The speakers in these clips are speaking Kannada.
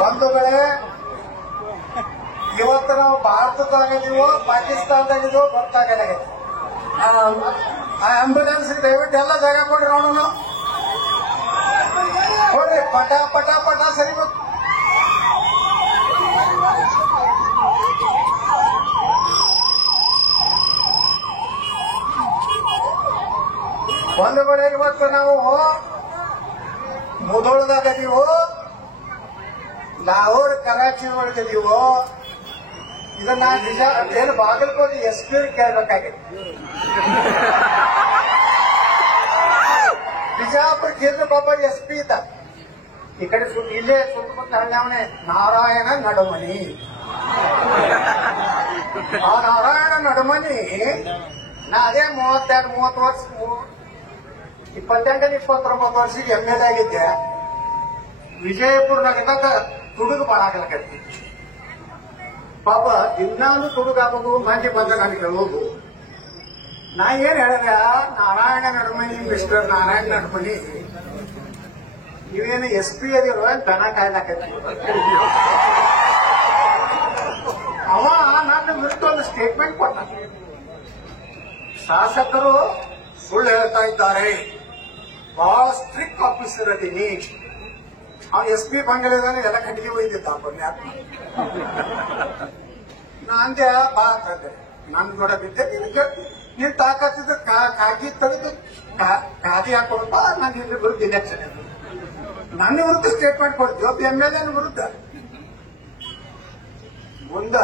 ಬಂಧುಗಳೇ, ಇವತ್ತು ನಾವು ಭಾರತದಾಗಿದೀವೋ ಪಾಕಿಸ್ತಾನದಾಗಿದೀವೋ ಗೊತ್ತಾಗಲ್ಲ. ಆ ಆಂಬುಲೆನ್ಸ್ ದಯವಿಟ್ಟು ಎಲ್ಲ ಜಾಗ ಕೊಡ್ರಿ, ನೋಡೋಣ ಕೊಡ್ರಿ, ಪಟ ಪಟ ಪಟ ಸರಿ. ಬಂಧುಗಳೇ, ಇವತ್ತು ನಾವು ಮುಧೋಳದಾಗದೀವೋ ಲಾಹೋರ್ ಕರಾಚಿ ಒಳಗದೀವೋ, ಇದನ್ನ ನಿಜ ಏನು ಬಾಗಲಕೋಟೆ SP ಕೇಳಬೇಕಾಗಿದೆ. ಬಿಜಾಪುರ ಕ್ಷೇತ್ರಕ್ಕೆ ಒಬ್ಬ SP ಇದ್ದ. ಈ ಕಡೆ ಇಲ್ಲೇ ಸುತ್ತಮುತ್ತ ಹಳ್ಳಿ ನಾರಾಯಣ ನಡಮನಿ. ಆ ನಾರಾಯಣ ನಡಮನಿ ನಾ ಅದೇ 32-30 ವರ್ಷ 28-29 ವರ್ಷಕ್ಕೆ MLA ಆಗಿದ್ದೆ. ವಿಜಯಪುರನಾಗ ತುಡುಗು ಬಾಳಾಗಲಕತ್ತಿ. ಪಾಪ ದಿನಾನು ತುಡುಗಾಗೋದು, ಮಂದಿ ಬಂದ ನನಗೆ ಹೇಳೋದು. ನಾ ಏನ್ ಹೇಳಿದೆ, ನಾರಾಯಣ ನಡಮನಿ, ಮಿಸ್ಟರ್ ನಾರಾಯಣ ನಡಮನಿ, ನೀವೇನು SP ಅದಿರೋ ದನ ಕಾಯ್ಲಾಕತ್ತಿ. ಅವ ನನ್ನ ವಿರುದ್ಧ ಒಂದು ಸ್ಟೇಟ್ಮೆಂಟ್ ಕೊಟ್ಟ. ಶಾಸಕರು ಸುಳ್ಳು ಹೇಳ್ತಾ ಇದ್ದಾರೆ, ಬಹಳ ಸ್ಟ್ರಿಕ್ಟ್ ಆಫೀಸರ್ ಅದೀನಿ. ಅವ್ನು SP ಬಂಗಲೆದಾನೆ ಎಲ್ಲ ಕಟ್ಟಿಗೆ ಒಯ್ದಿದ್ದ. ನಾಂದೆ ಬಾ ಅಂತಂದೆ, ನನ್ ನೋಡ ಬಿದ್ದೆ, ನೀನ್ ತಾಕತ್ತಿದ್ದ ಕಾಗಿ ತೆಗೆದು ಕಾದಿ ಹಾಕೊಡಪ್ಪ, ನಾನು ಇಲ್ಲಿ ವಿರುದ್ಧ ಇಲೆಕ್ಷನ್ ನನ್ನ ವಿರುದ್ಧ ಸ್ಟೇಟ್ಮೆಂಟ್ ಕೊಡ್ತೀವಿ. ಒಬ್ಬ MLA ವಿರುದ್ಧ. ಮುಂದ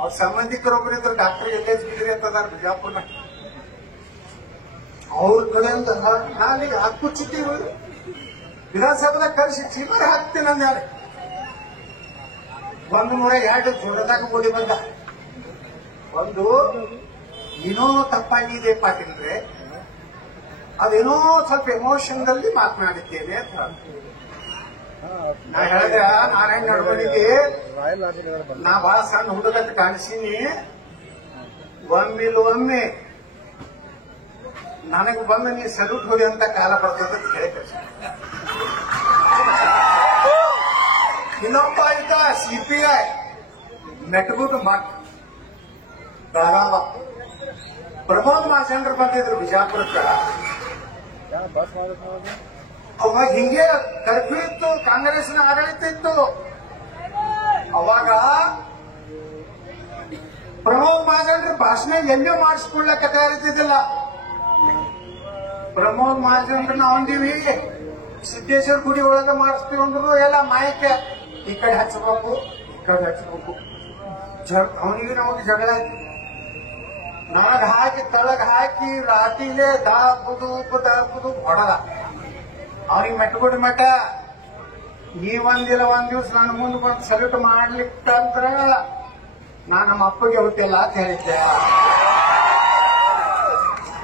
ಅವ್ರ ಸಂಬಂಧಿಕರೊಬ್ಬರಿದ್ರು, ಡಾಕ್ಟರ್ LH ಗಿರಿ ಅಂತದಾರ ಬಿಜಾಪುರ್ನ. ಅವ್ರ ಕಡೆಯಿಂದ ನಾನೀಗ ಹಕ್ಕು ಚೀಟಿ ವಿಧಾನಸಭೆದಾಗ ಕರೆಸಿ ಚೀಮರಿ ಹಾಕ್ತೀನಿ ಅಂದ್ಯಾರ. 102 ಜೋಡದಾಗ ಓಡಿ ಬಂದ. ಒಂದು ಏನೋ ತಪ್ಪಾಗಿದೆ ಪಾಟೀಲ್ರೆ, ಅದೇನೋ ಸ್ವಲ್ಪ ಎಮೋಷನ್ದಲ್ಲಿ ಮಾತನಾಡಿದ್ದೇನೆ ಅಂತ. ನಾ ಹೇಳಿದ ನಾರಾಯಣ ನಡಮನಿಗೆ ನಾ ಬಹಳ ಸಣ್ಣ ಹುಡುಗಂತ ಕಾಣಿಸೀನಿ, ಒಮ್ಮೆ ನನಗೆ ಬಂದು ನೀ ಸಲ್ಯೂಟ್ ಹೊಡಿ ಅಂತ ಕಾಲ ಬರ್ತದೆ ಅಂತ ಹೇಳಿ ಕಳಿಸಿ. ಇನ್ನೊಬ್ಬ ಇದ್ದ CPI ಮೆಟ್ಗುಡ್ ಮಠ್ ಬೆಳಗಾವ. ಪ್ರಮೋದ್ ಮಾಚಂದ್ರ ಬಂದಿದ್ರು ಬಿಜಾಪುರಕ್ಕ. ಅವಾಗ ಹಿಂಗೆ ಕರ್ಫ್ಯೂ ಇತ್ತು, ಕಾಂಗ್ರೆಸ್ನ ಆಡಳಿತ ಇತ್ತು. ಅವಾಗ ಪ್ರಮೋದ್ ಮಹಾಜನ್ರ ಭಾಷಣ ಎಲ್ಲೂ ಮಾಡಿಸ್ಕೊಳ್ಳಕ್ಕೆ ತಯಾರಿದ್ದಿಲ್ಲ. ಪ್ರಮೋದ್ ಮಹಾಜನ್ರ ನಾವಂದಿವಿ ಸಿದ್ದೇಶ್ವರ ಗುಡಿ ಒಳಗೆ ಮಾಡಿಸ್ತೀವಿ ಅಂದ್ರು ಎಲ್ಲ ಮಾಯಕ್ಕೆ ಈ ಕಡೆ ಹಚ್ಚಬೇಕು, ಈ ಕಡೆ ಹಚ್ಚಬೇಕು. ಅವನಿಗೆ ನಮಗೆ ಜಗಳ ಆಯ್ತು. ನನಗ ಹಾಕಿ ತಳಗ ಹಾಕಿ ರಾತಿಲೇ ದಾಪುದು ಹೊಡದ. ಅವನಿಗೆ ಮೆಟ್ಗುಡಿ ಮಠ, ನೀವಂದಿಲ್ಲ ಒಂದ್ ದಿವ್ಸ ನನ್ನ ಮುಂದೆ ಬಂದು ಸಲ್ಯೂಟ್ ಮಾಡ್ಲಿಕ್ಕಂದ್ರ ನಾ ನಮ್ಮ ಅಪ್ಪಗೆ ಹುಟ್ಟಿಲ್ಲ ಅಂತ ಹೇಳಿದ್ದೆ.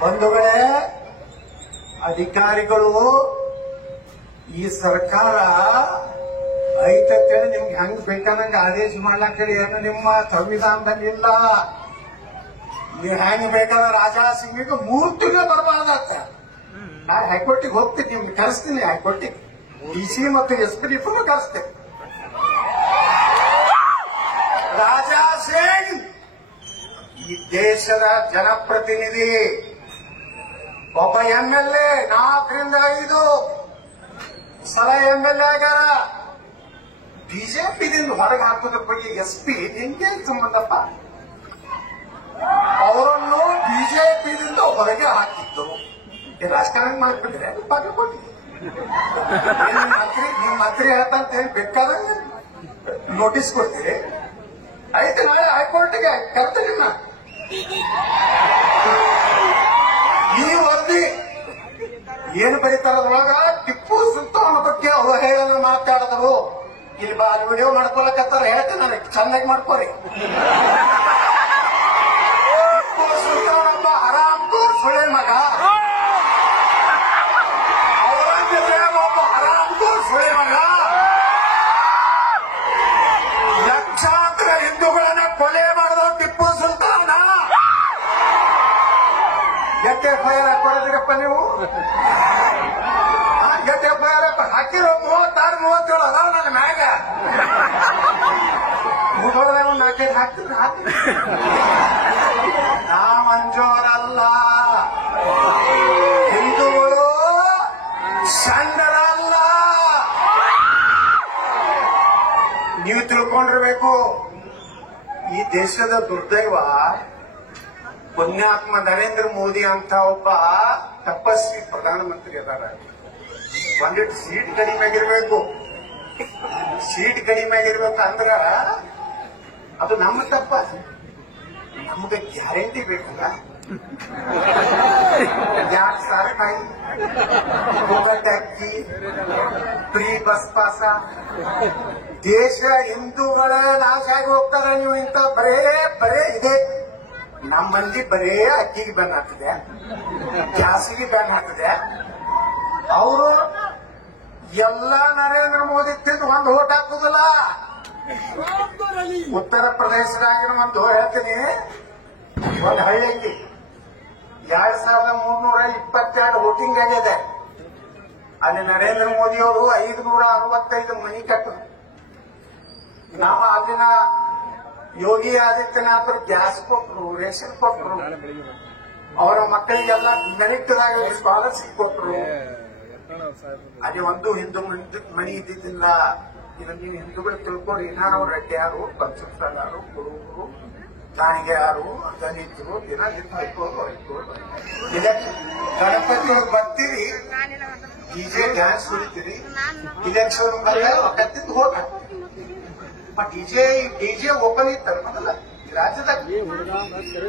ಬಂಧುಗಳೇ, ಅಧಿಕಾರಿಗಳು ಈ ಸರ್ಕಾರ ಐತಂತೇಳಿ ನಿಮ್ಗೆ ಹೆಂಗ್ ಬೇಕಾದಂಗೆ ಆದೇಶ ಮಾಡ್ಲಾಕೇಳಿ ಏನು ನಿಮ್ಮ ಸಂವಿಧಾನದಲ್ಲಿ ಇಲ್ಲ. ನೀವು ಹೆಂಗ್ ಬೇಕಾದ ರಾಜಾ ಸಿಂಗಿಗೆ 3 ತಿಂಗಳು ಬರಬಾರ್ದಾತ. ನಾನು ಹೈಕೋರ್ಟಿಗೆ ಹೋಗ್ತೀನಿ, ನಿಮ್ಗೆ ಕರೆಸ್ತೀನಿ. ಹೈಕೋರ್ಟಿಗೆ DC ಮತ್ತು SP ಕರೆಸ್ತೇನೆ. ರಾಜಾ ಸಿಂಗ್ ಈ ದೇಶದ ಜನಪ್ರತಿನಿಧಿ, ಒಬ್ಬ MLA 4ರಿಂದ 5 ಸಲ MLA ಆಗ್ಯಾರ. ಬಿಜೆಪಿದಿಂದ ಹೊರಗೆ ಹಾಕೋದ್ರ ಬಗ್ಗೆ SP ನಿಂಗೆ ಸಂಬಂಧಪ್ಪ? ಅವರನ್ನು ಬಿಜೆಪಿಯಿಂದ ಹೊರಗೆ ಹಾಕಿತ್ತು. ರಾಜಕಾರಣ ಮಾಡ್ಬಿಟ್ರೆ ಬಾಗಲಕೋಟೆ ನಿಮ್ ಮಂತ್ರಿ ಹೇಳ್ತಂತ ಹೇಳಿ ಬೇಕಾದಂಗೆ ನೋಟಿಸ್ ಕೊಡ್ತೀರಿ. ಆಯ್ತು, ನಾಳೆ ಹೈಕೋರ್ಟ್ಗೆ ಕರ್ತೀನಿ. ಈ ವರದಿ ಏನು ಬರೀತಾರದ್ರೊಳಗ ಟಿಪ್ಪು ಸುಲ್ತಾನ್ ಬಗ್ಗೆ ಅವಹೇಳನ ಮಾತಾಡಿದ್ರು. ಇಲ್ಲಿ ಬಾ ವಿಡಿಯೋ ಮಾಡ್ಕೊಳಕತ್ತಾರ, ಹೇಳ್ತೀನಿ ನನಗೆ ಚೆನ್ನಾಗಿ ಮಾಡ್ಕೋರಿ. ಟಿಪ್ಪು ಸುಲ್ತಾನ್ ಒಬ್ಬ ಹರಾಮ್ಖೋರ್ ಸುಳೆ ಮಗ, ಔರಂಗಜೇಬ್ ಒಬ್ಬ ಹರಾಮ್ಖೋರ್ ಸುಳೆ ಮಗ. ಲಕ್ಷಾಂತರ ಹಿಂದೂಗಳನ್ನ ಕೊಲೆ ಮಾಡಿದ ಟಿಪ್ಪು ಸುಲ್ತಾನ. FIR ಹಾಕೊಡೋದಿರಪ್ಪ ನೀವು? FIR ಹಾಕಿರೋ 36-37 ಅದ. ನಾವಂಜೋರಲ್ಲ, ಹಿಂದೂಗಳು ಷಂಡರಲ್ಲ. ನೀವು ತಿಳ್ಕೊಂಡಿರ್ಬೇಕು, ಈ ದೇಶದ ದುರ್ದೈವ ಪುಣ್ಯಾತ್ಮ ನರೇಂದ್ರ ಮೋದಿ ಅಂತ ಒಬ್ಬ ತಪಸ್ವಿ ಪ್ರಧಾನಮಂತ್ರಿ ಅದಾರ. ಒಂದಿಟ್ಟು ಸೀಟ್ ಕಡಿಮೆ ಆಗಿರ್ಬೇಕು. ಸೀಟ್ ಕಡಿಮೆ ಆಗಿರ್ಬೇಕು ಅಂದ್ರ ಅದು ನಮ್ಮ ತಪ್ಪ. ನಮ್ಗೆ ಗ್ಯಾರಂಟಿ ಬೇಕಲ್ಲ, 2,000 ರೂಪಾಯಿ ಅಕ್ಕಿ, ಫ್ರೀ ಬಸ್ ಪಾಸ. ದೇಶ ಹಿಂದೂಗಳ ನಾಶ ಆಗಿ ಹೋಗ್ತಾರ. ನೀವು ಇಂತ ಬರೇ ಇದೆ. ನಮ್ಮ ಮಂದಿ ಬರೇ ಅಕ್ಕಿಗೆ ಬ್ಯಾನ್ ಆಗ್ತದೆ, ಗ್ಯಾಸಿಗೆ ಬ್ಯಾನ್ ಆಗ್ತದೆ. ಅವರು ಎಲ್ಲ ನರೇಂದ್ರ ಮೋದಿ ತಿಂದು ಒಂದು ಓಟ್ ಹಾಕುದಿಲ್ಲ. ಉತ್ತರ ಪ್ರದೇಶದಾಗ ಒಂದು ಹೇಳ್ತೀನಿ, ಒಂದು ಹಳ್ಳಿಗೆ 2,322 ವೋಟಿಂಗ್ ಆಗಿದೆ. ಅಲ್ಲಿ ನರೇಂದ್ರ ಮೋದಿ ಅವರು 565 ಮನಿ ಕಟ್ಟರು. ನಮ್ಮ ಅಲ್ಲಿನ ಯೋಗಿ ಆದಿತ್ಯನಾಥರು ಗ್ಯಾಸ್ ಕೊಟ್ಟರು, ರೇಷನ್ ಕೊಟ್ಟರು, ಅವರ ಮಕ್ಕಳಿಗೆಲ್ಲ ಮೆರಿಟ್ದಾಗ ಸ್ಕಾಲರ್ಶಿಪ್ ಕೊಟ್ಟರು. ಅಲ್ಲಿ ಒಂದು ಹಿಂದೂ ಮನಿ ಇದ್ದಿದ್ದಿಲ್ಲ. ಇದನ್ನ ನೀವು ಹಿಂದೂಗಳು ತಿಳ್ಕೊಂಡು, ಇನ್ನಾರು ರೆಡ್ಡಿ ಯಾರು, ಪಂಚಮಸಾಲ ಯಾರು, ಕುರುಬರು, ದಾನಿಗೆ ಯಾರು, ದಲಿತರು, ಇಲೆಕ್ಷನ್ ಗಣಪತಿ ಬರ್ತೀರಿ, ಡಿಜೆ ಡ್ಯಾನ್ಸ್ ಹೊಡಿತೀರಿ, ಇಲೆಕ್ಷನ್ ಕತ್ತಿದ್ದು ಹೋಗ. ಡಿಜೆ ಓಪನ್ ಇತ್ತಲ್ಲ ಮೊದಲ ಈ ರಾಜ್ಯದಾಗ.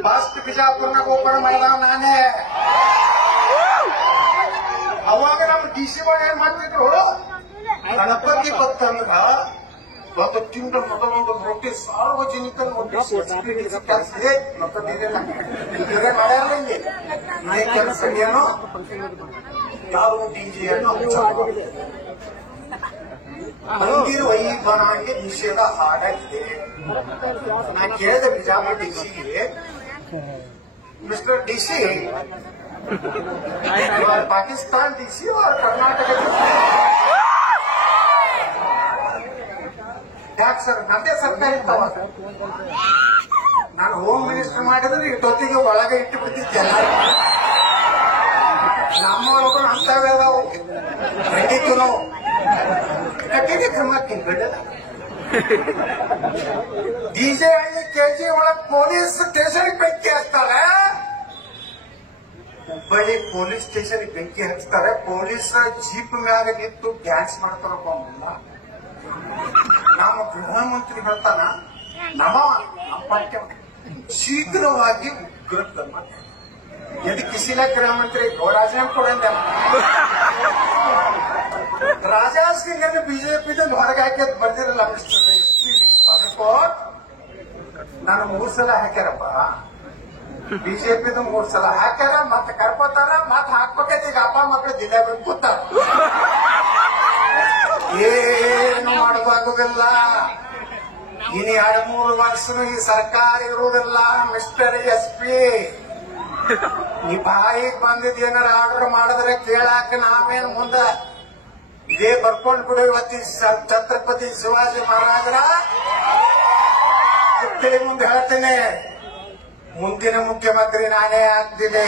ಫಸ್ಟ್ ಬಿಜಾಪುರ್ನಾಗ ಓಪನ್ ಮಾಡಿದ ನಾನೇ. ಅವಾಗ ನಮ್ಮ ಡಿಸಿ ಮಾಡಿ ಏನ್ ಮಾಡ್ತಿದ್ರು, ಗಣಪತಿ ಭಕ್ತಂದ್ರ ಒಂದು ತಿಂಗಳ ಮೊದಲೊಂದು ನೋಟಿಸ್, ಸಾರ್ವಜನಿಕ ನೋಟಿಸ್ ಮಾಡ್ಯಾರ. ಮನೆ ಕೆಲಸ ಏನೋ ಯಾವ ಡಿಜಿಯನ್ನು ಮಂದಿರ ವೈಭವಕ್ಕೆ ನಿಷೇಧ ಹಾಡಾಗಿದೆ. ನಾ ಕೇಳಿದ ಬಿಜಾಪುರ ಡಿಸಿಗೆ, ಮಿಸ್ಟರ್ ಡಿಸಿ, ಪಾಕಿಸ್ತಾನ್ ಡಿಸಿ और कर्नाटक ಯಾಕೆ ಸರ್ ನಮ್ಮದೇ ಸರ್ಕಾರ ಇರ್ತಾವ. ನಾನು ಹೋಮ್ ಮಿನಿಸ್ಟರ್ ಮಾಡಿದ್ರೆ ಇಷ್ಟೊತ್ತಿಗೆ ಒಳಗೆ ಇಟ್ಟು ಬಿಡ್ತಿದ್ದೆಲ್ಲ. ನಮ್ಮೊಳಗೂ ಅಂತವೇ ಅದಾವು, ಖಂಡಿತು ನಾವು ಕಟ್ಟಿಗೆ ಕ್ರಮ ತಿಂಗಳಿಲ್ಲ. ಡಿಜೆ ಹಳ್ಳಿ ಕೆಜಿ ಒಳಗೆ ಪೊಲೀಸ್ ಸ್ಟೇಷನ್ ಬೆಂಕಿ ಹಚ್ತಾರೆ. ಹುಬ್ಬಳ್ಳಿ ಪೊಲೀಸ್ ಸ್ಟೇಷನ್ ಬೆಂಕಿ ಹಚ್ತಾರೆ. ಪೊಲೀಸ್ ಜೀಪ್ ಮ್ಯಾಗ ನಿಂತು ಡ್ಯಾನ್ಸ್ ಮಾಡ್ತಾರಪ್ಪ. ನಮ್ಮ ಗೃಹ ಮಂತ್ರಿ ಹೇಳ್ತಾನ, ನಮ್ಮ ಪಾರ್ಟಿ ಶೀಘ್ರವಾಗಿ ಉಗ್ರ ಕ್ರಮ. यदि किसी ने गृह मंत्री राजीनामा ಕೊಡಂದ ರಾಜಾಸ್ ಸಿಂಗ್ ಬಿಜೆಪಿ ಹೊರಗೆ ಹಾಕಿ ಬರ್ದಿರಲ್ಲ. ಅದಕ್ಕೋ ನಾನು 3 ಸಲ ಹಾಕ್ಯಾರಪ್ಪ. ಬಿಜೆಪಿದು 3 ಸಲ ಹಾಕ್ಯಾರ, ಮತ್ತೆ ಕರ್ಕೋತಾರ, ಮತ್ತೆ ಹಾಕ್ಬೇಕೈತಿ. ಈಗ ಅಪ್ಪ ಮಕ್ಕಳು ದಿನ ಕೂತಾರ, ಏನು ಮಾಡಬೇಕಾಗುದಿಲ್ಲ. ಇನ್ನು 2-3 ವರ್ಷ ಈ ಸರ್ಕಾರ ಇರುವುದಿಲ್ಲ. ಮಿಸ್ಟರ್ SP, ಈ ಬಾಯಿಗೆ ಬಂದಿದ್ ಏನಾರ ಆರ್ಡರ್ ಮಾಡಿದ್ರೆ ಕೇಳಾಕ ನಾವೇನು ಮುಂದ ಇದೇ ಬರ್ಕೊಂಡು ಬಿಡು. ಇವತ್ತಿ ಛತ್ರಪತಿ ಶಿವಾಜಿ ಮಹಾರಾಜರ ಮುಂದೆ ಹೇಳ್ತೇನೆ, ಮುಂದಿನ ಮುಖ್ಯಮಂತ್ರಿ ನಾನೇ ಆಗ್ತೀನಿ.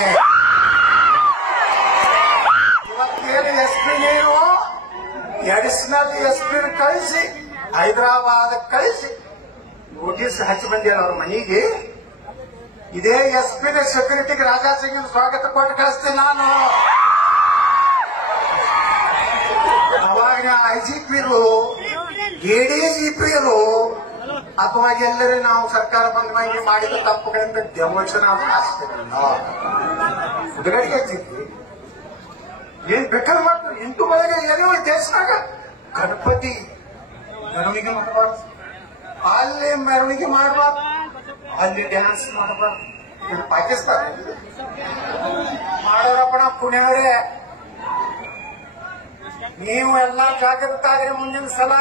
ಇವತ್ತೇನು SP ನೀನು ಅಡಿಷನಲ್ SP ಕಳಿಸಿ ಹೈದರಾಬಾದ್ ಕಳಿಸಿ ನೋಟಿಸ್ ಹಚ್ಚಿ ಬಂದಿಲ್ಲ ಅವ್ರ ಮನೆಗೆ. ಇದೇ SP ಸೆಕ್ಯೂರಿಟಿಗೆ ರಾಜಾ ಸಿಂಗ್ ಸ್ವಾಗತ ಕೊಟ್ಟು ಕಳಿಸ್ತೀನಿ ನಾನು. ಅವಾಗ IGPರು, ADGPರು ಅಥವಾ ಎಲ್ಲರೂ ನಾವು ಸರ್ಕಾರ ಬಂದ ಮೇಲೆ ಮಾಡಿದ ತಪ್ಪುಗಳಿಂದ ಡೆಮೋಷನ್ ಆದ್ರೂ ಮುದುಗಡಿಗೆ ಹಚ್ಚಿದ್ವಿ. ಏನ್ ಬೇಕಾದ್ರೆ ಮಾಡ್ತಾರೆ. ಇಂಟು ಬೆಳಗ್ಗೆ ಏನೋ ದೇಶನಾಗ ಗಣಪತಿ ಮೆರವಣಿಗೆ ಮಾಡಬಾರ್ದು, ಅಲ್ಲಿ ಮೆರವಣಿಗೆ ಮಾಡಬಾರ್ದು, ಅಲ್ಲಿ ಡ್ಯಾನ್ಸ್ ಮಾಡಬಾರ್ದು. ಪಾಕಿಸ್ತಾನ ಮಾಡೋರಪ್ಪಣ ಪುಣ್ಯವರೇ, ನೀವು ಎಲ್ಲ ಜಾಗೃತಾಗ್ರಿ. ಮುಂದಿನ ಸಲ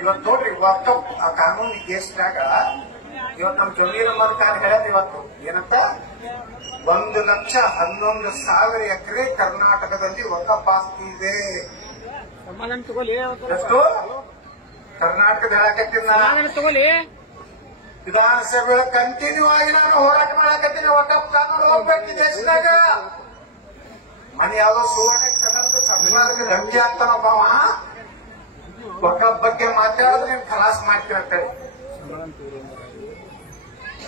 ಇವತ್ತು ನೋಡ್ರಿ, ವಕ್ಫ್ ಆ ಕಾನೂನು ಈ ದೇಶದಾಗ ಇವತ್ತು ನಮ್ಮ ಜಮೀರ್ ಅಹಮದ್ ಖಾನ್ ಹೇಳೋದು ಇವತ್ತು ಏನಂತ, 1,11,000 ಎಕರೆ ಕರ್ನಾಟಕದಲ್ಲಿ ವಕ್ಫ್ ಆಸ್ತಿ ಇದೆ. ಎಷ್ಟು ಕರ್ನಾಟಕದ ಹೇಳಕತ್ತಿಲ್ಲ, ವಿಧಾನಸಭೆ ಕಂಟಿನ್ಯೂ ಆಗಿ ನಾನು ಹೋರಾಟ ಮಾಡಕತ್ತೀನಿ. ವಕಫ್ ಕಾನೂನು ಹೋಗ್ಬೇಕು ದೇಶದಾಗ. ಮನೆ ಯಾವ್ದೋ ಸುವರ್ಣ ಸರ್ಕಾರಕ್ಕೆ ರಂಜಿ ಆಗ್ತಾನೊಬ್ಬವ ವಕಫ್ ಬಗ್ಗೆ ಮಾತಾಡಿದ್ರೆ ನೀನ್ ಖಲಾಸ್ ಮಾಡ್ತೀರಂತೆ.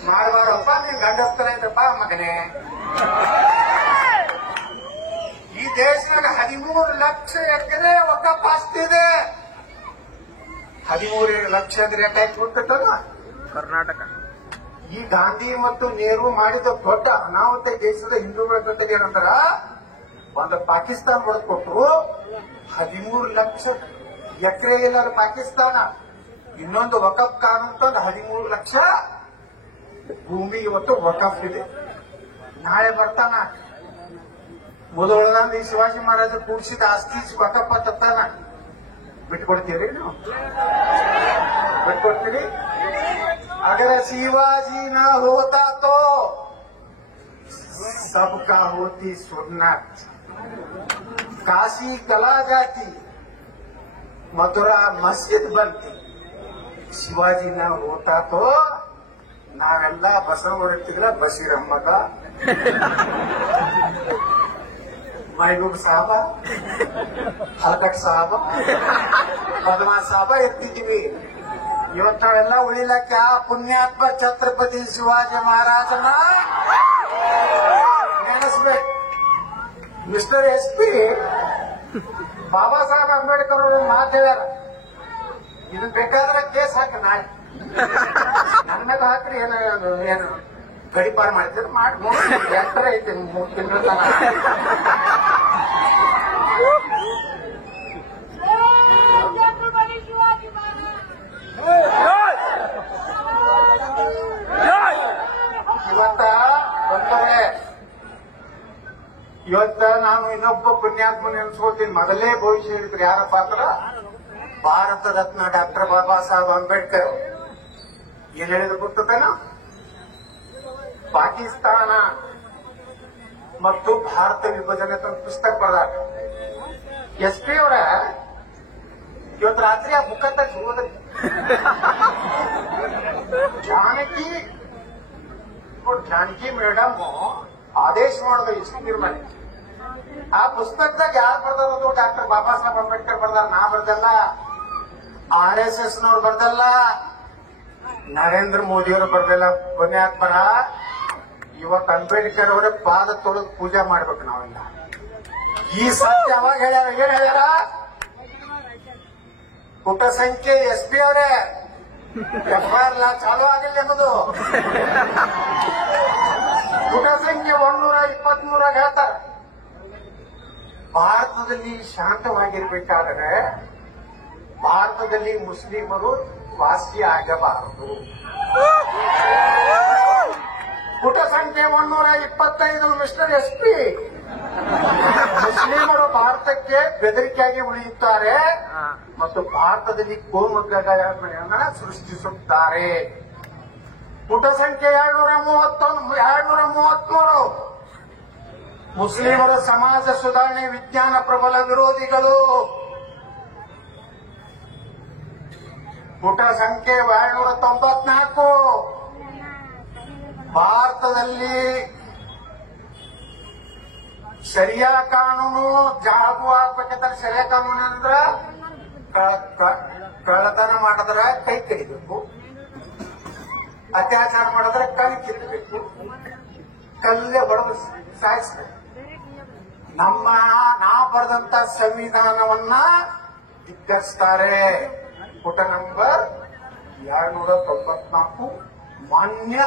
ಮಾಡಬಾರಪ್ಪ, ನೀನ್ ಗಂಡ ಹೋಗ್ತಾನೆ ಇದ್ದಪ್ಪ ಮಗನೇ. ಈ ದೇಶದಾಗ 13 ಲಕ್ಷ ಎಕರೆ ವಕಫ್ ಆಸ್ತಿ ಇದೆ. 13 ಲಕ್ಷ ಅಂದ್ರೆ ಯಾಕೆ ಕೊಟ್ಟಲ್ಲ ಕರ್ನಾಟಕ. ಈ ಗಾಂಧಿ ಮತ್ತು ನೆಹರು ಮಾಡಿದ ದೊಡ್ಡ ಅನಾಹುತ ದೇಶದ ಹಿಂದೂಗಳ ಜೊತೆಗೆ ಏನಂತಾರ, ಒಂದು ಪಾಕಿಸ್ತಾನ ಹೊಡೆದ್ಕೊಟ್ರು 13 ಲಕ್ಷ ಎಕರೆ ಇಲ್ಲ ಪಾಕಿಸ್ತಾನ. ಇನ್ನೊಂದು ವಕಫ್ ಕಾನೂನು ತಂದು 13 ಲಕ್ಷ ಭೂಮಿ ಇವತ್ತು ವಕಫ್ ಇದೆ. ನಾಳೆ ಬರ್ತಾನ ಮೊದಲದಂದು ಈ ಶಿವಾಜಿ ಮಹಾರಾಜ ಕೂಡಿಸಿದ ಆಸ್ತಿ ವಕಫ್ ತತ್ತಾನ. ಬಿಟ್ಕೊಡ್ತೀರಿ ನೀವು? ಬಿಟ್ಕೊಡ್ತೀರಿ? अगर शिवाजी न होता तो सबका होती सुन्नत, काशी कला जाती, मथुरा मस्जिद बनती. शिवाजी न होता तो ನಾವೆಲ್ಲ ಬಸವ ಹೊರಟಿದ್ರ ಬಸೀರಮ್ಮಗ ಮೈಗೂಬ್ ಸಾಹಬ, ಹಲ್ಕಟ್ ಸಾಹಬ, ಬದಮಾಸ್ ಸಾಹಬ ಎತ್ತಿದ್ವಿ. ಇವತ್ತು ನಾವೆಲ್ಲ ಉಳಿಲಕ್ಕ ಪುಣ್ಯಾತ್ಮ ಛತ್ರಪತಿ ಶಿವಾಜಿ ಮಹಾರಾಜನ ನೆನೆಸ್ಬೇಕು. ಮಿಸ್ಟರ್ SP ಬಾಬಾ ಸಾಹೇಬ್ ಅಂಬೇಡ್ಕರ್ ಅವರು ಮಾತು ಹೇಳ್ಯಾರ, ಇದನ್ ಬೇಕಾದ್ರೆ ಕೇಸ್ ಹಾಕಿ ನಾಳೆ ನನ್ನ ಮೇಲೆ ಹಾಕ್ರಿ. ಏನು ಗಡಿಪಾರು ಮಾಡ್ತೀರ ಮಾಡಿ ಎತ್ತರ ಐತಿ 3 ತಿಂಗಳ ತನ. ಇವತ್ತ ನಾನು ಇನ್ನೊಬ್ಬ ಪುಣ್ಯಾತ್ಮ ನೆನ್ಸ್ಕೋತೀನಿ. ಮೊದಲೇ ಭವಿಷ್ಯ ಹೇಳಿದ್ರು ಯಾರಪ್ಪ ಅಂದ್ರ ಭಾರತ ರತ್ನ ಡಾಕ್ಟರ್ ಬಾಬಾ ಸಾಹೇಬ್ ಅಂಬೇಡ್ಕರ್. ಏನ್ ಹೇಳಿದ್ರು ಗೊತ್ತೇನ? ಪಾಕಿಸ್ತಾನ ಮತ್ತು ಭಾರತ ವಿಭಜನೆ ಅಂತ ಪುಸ್ತಕ ಬರೆದಾರ. SP ಅವರ ಇವತ್ತು ರಾತ್ರಿ ಆ ಬುಕ್ಕ ಹೋದ್ರಿ. ಜಾನಕಿ ಮೇಡಮ್ ಆದೇಶ ಮಾಡೋದು ಇಷ್ಟು ತೀರ್ಮಾನ. ಆ ಪುಸ್ತಕದಾಗ ಯಾರು ಬರ್ದಾರದು? ಡಾಕ್ಟರ್ ಬಾಬಾ ಸಾಹೇಬ್ ಅಂಬೇಡ್ಕರ್ ಬರ್ದಾರ. ನಾ ಬರ್ದಲ್ಲ, RSS ನವ್ರು ಬರ್ದಲ್ಲ, ನರೇಂದ್ರ ಮೋದಿಯವರು ಬರ್ದಲ್ಲ. ಪುಣ್ಯಾತ್ಮರ ಇವತ್ತು ಅಂಬೇಡ್ಕರ್ ಅವರ ಪಾದ ತೊಳೆದು ಪೂಜೆ ಮಾಡ್ಬೇಕು ನಾವೆಲ್ಲ. ಈ ಸತ್ಯ ಅವಾಗ ಹೇಳ್ಯಾರ. ಏನ್ ಹೇಳ್ಯಾರ? ಪುಟ ಸಂಖ್ಯೆ SP ಅವರೇ FIR ಚಾಲೂ ಆಗಿಲ್ಲ ಅನ್ನೋದು ಪುಟ ಸಂಖ್ಯೆ 123 ಹೇಳ್ತಾರೆ. ಭಾರತದಲ್ಲಿ ಶಾಂತವಾಗಿರ್ಬೇಕಾದರೆ ಭಾರತದಲ್ಲಿ ಮುಸ್ಲಿಮರು ವಾಸಿ ಆಗಬಾರದು. ಪುಟ ಸಂಖ್ಯೆ 125 ಮಿಸ್ಟರ್ SP ಮುಸ್ಲಿಮರು ಭಾರತಕ್ಕೆ ಬೆದರಿಕೆಯಾಗಿ ಉಳಿಯುತ್ತಾರೆ ಮತ್ತು ಭಾರತದಲ್ಲಿ ಕೋಮುಗಲಭೆಯನ್ನು ಸೃಷ್ಟಿಸುತ್ತಾರೆ. ಪುಟ ಸಂಖ್ಯೆ 233 ಮುಸ್ಲಿಮರು ಸಮಾಜ ಸುಧಾರಣೆ ವಿಜ್ಞಾನ ಪ್ರಬಲ ವಿರೋಧಿಗಳು. ಪುಟ ಸಂಖ್ಯೆ 294 ಭಾರತದಲ್ಲಿ ಶರಿಯಾ ಕಾನೂನು ಜಾಗು ಆಗ್ಬೇಕಂದ್ರೆ ಶರಿಯಾ ಕಾನೂನು ಅಂದ್ರ ಕಳ್ಳತನ ಮಾಡಿದ್ರೆ ಕೈ ಕಡಿಬೇಕು, ಅತ್ಯಾಚಾರ ಮಾಡಿದ್ರೆ ಕೈ ಕಿತ್ತಬೇಕು, ಕಲ್ಲೇ ಹೊಡೆದು ಸಾಯಿಸ್ಬೇಕು. ನಾವು ಬರೆದಂತ ಸಂವಿಧಾನವನ್ನ ಧಿಕ್ಕರಿಸ್ತಾರೆ. ಪುಟ ನಂಬರ್ 294 ಮಾನ್ಯ